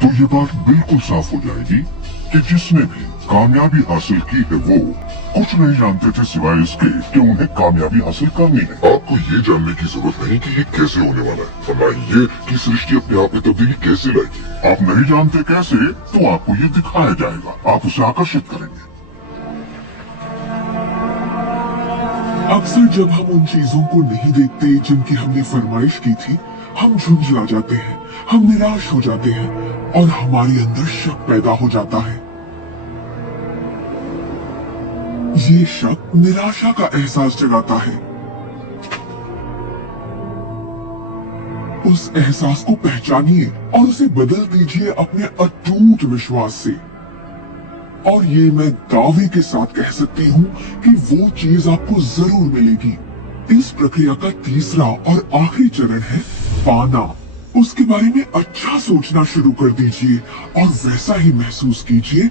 तो ये बात बिल्कुल साफ हो जाएगी कि जिसने भी कामयाबी हासिल की है वो कुछ नहीं जानते थे सिवाय इसके कि उन्हें कामयाबी हासिल करनी है। आपको ये जानने की जरूरत नहीं कि ये कैसे होने वाला है, और न ये कि सृष्टि अपने आप में तब्दीली कैसे लाएगी। आप नहीं जानते कैसे, तो आपको ये दिखाया जाएगा, आप उसे आकर्षित करेंगे। अक्सर जब हम उन चीजों को नहीं देखते जिनकी हमने फरमाइश की थी, हम झुंझला जाते हैं, हम निराश हो जाते हैं और हमारे अंदर शक पैदा हो जाता है। ये शक निराशा का एहसास जगाता है। उस एहसास को पहचानिए और उसे बदल दीजिए अपने अटूट विश्वास से। और ये मैं दावे के साथ कह सकती हूँ कि वो चीज आपको जरूर मिलेगी। इस प्रक्रिया का तीसरा और आखिरी चरण है पाना। उसके बारे में अच्छा सोचना शुरू कर दीजिए और वैसा ही महसूस कीजिए